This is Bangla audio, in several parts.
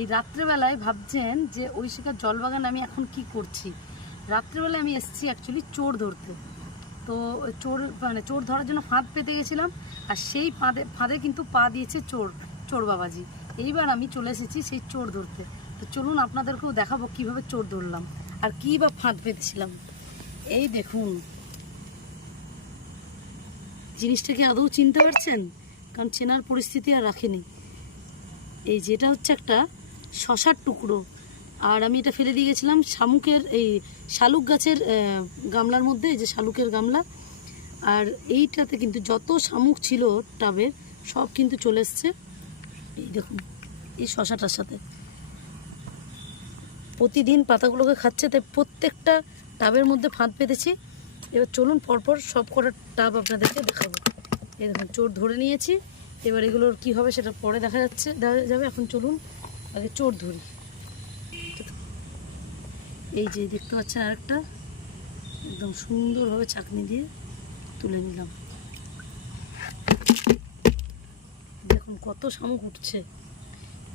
এই রাত্রেবেলায় ভাবছেন যে ঐশিকার জলবাগান আমি এখন কি করছি। রাত্রেবেলায় আমি এসেছি অ্যাকচুয়ালি চোর ধরতে। তো চোর ধরার জন্য ফাঁদ পেতে গেছিলাম, আর সেই ফাঁদে কিন্তু পা দিয়েছে চোর বাবাজি। এইবার আমি চলে এসেছি সেই চোর ধরতে। তো চলুন আপনাদেরকেও দেখাবো কিভাবে চোর ধরলাম আর কী বা ফাঁদ পেতেছিলাম। এই দেখুন, জিনিসটাকে আদৌ চিনতে পারছেন? কারণ চেনার পরিস্থিতি আর রাখেনি। এই যেটা হচ্ছে একটা শশার টুকরো, আর আমি এটা ফেলে দিয়ে গেছিলাম শালুক গাছের গামলার মধ্যে। এই যে শালুকের গামলা, আর এইটাতে কিন্তু যত শামুক ছিল টাবের সব কিন্তু চলে এসছে। এই দেখুন, এই শশাটার সাথে প্রতিদিন পাতাগুলোকে খাচ্ছে, তাই প্রত্যেকটা টাবের মধ্যে ফাঁদ পেতেছি। এবার চলুন পরপর সব কটা টাব আপনাদেরকে দেখাবো। এই দেখুন, চোর ধরে নিয়েছি। এবার এগুলোর কি হবে সেটা পরে দেখা যাবে। এখন চলুন আগে চোর ধরি। এই যে দেখতে পাচ্ছেন আরেকটা, একদম সুন্দরভাবে চাকনি দিয়ে তুলে নিলাম। দেখুন কত শামুক উঠছে।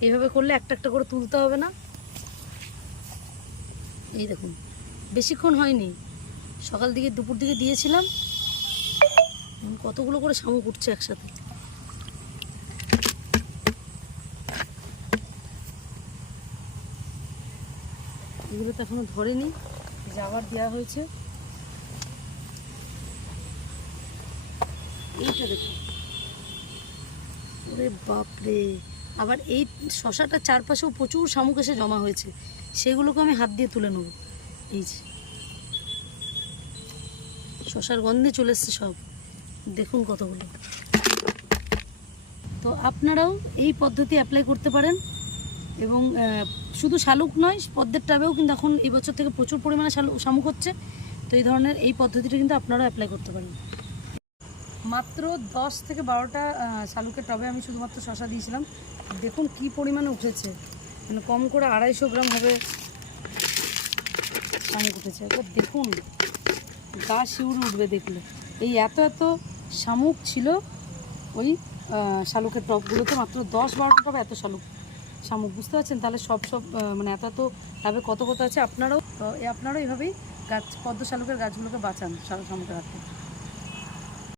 এইভাবে করলে একটা একটা করে তুলতে হবে না। এই দেখুন, বেশিক্ষণ হয়নি, সকাল দিকে দুপুর দিকে দিয়েছিলাম, কতগুলো করে শামুক উঠছে একসাথে। এগুলো তো এখনো ধরেনি, যে আবার দেওয়া হয়েছে। এইটা দেখুন, ওরে বাপরে! আবার এই শশাটার চারপাশেও প্রচুর শামুক এসে জমা হয়েছে, সেগুলোকে আমি হাত দিয়ে তুলে নেব। এই যে শশার গন্ধে চলে এসছে সব, দেখুন কতগুলো। তো আপনারাও এই পদ্ধতি অ্যাপ্লাই করতে পারেন, এবং শুধু শালুক নয়, পদ্মের টাবেও কিন্তু এখন এই বছর থেকে প্রচুর পরিমাণে শামুক হচ্ছে। তো এই ধরনের এই পদ্ধতিটা কিন্তু আপনারাও অ্যাপ্লাই করতে পারেন। মাত্র 10 থেকে 12টা শালুকের টবে আমি শুধুমাত্র শশা দিয়েছিলাম। দেখুন কি পরিমাণে উঠেছে, মানে কম করে 250 গ্রাম হবে শামুক উঠেছে। এবার দেখুন, গা শিউরে উঠবে দেখলে। এই এত শামুক ছিল ওই শালুকের টবগুলোতে, মাত্র 10-12টা টবে এত শামুক, বুঝতে পারছেন? তাহলে সব মানে এত টাবে কত আছে। আপনারাও এভাবেই পদ্ম শালুকের গাছগুলোকে বাঁচান শামুকের হাত থেকে।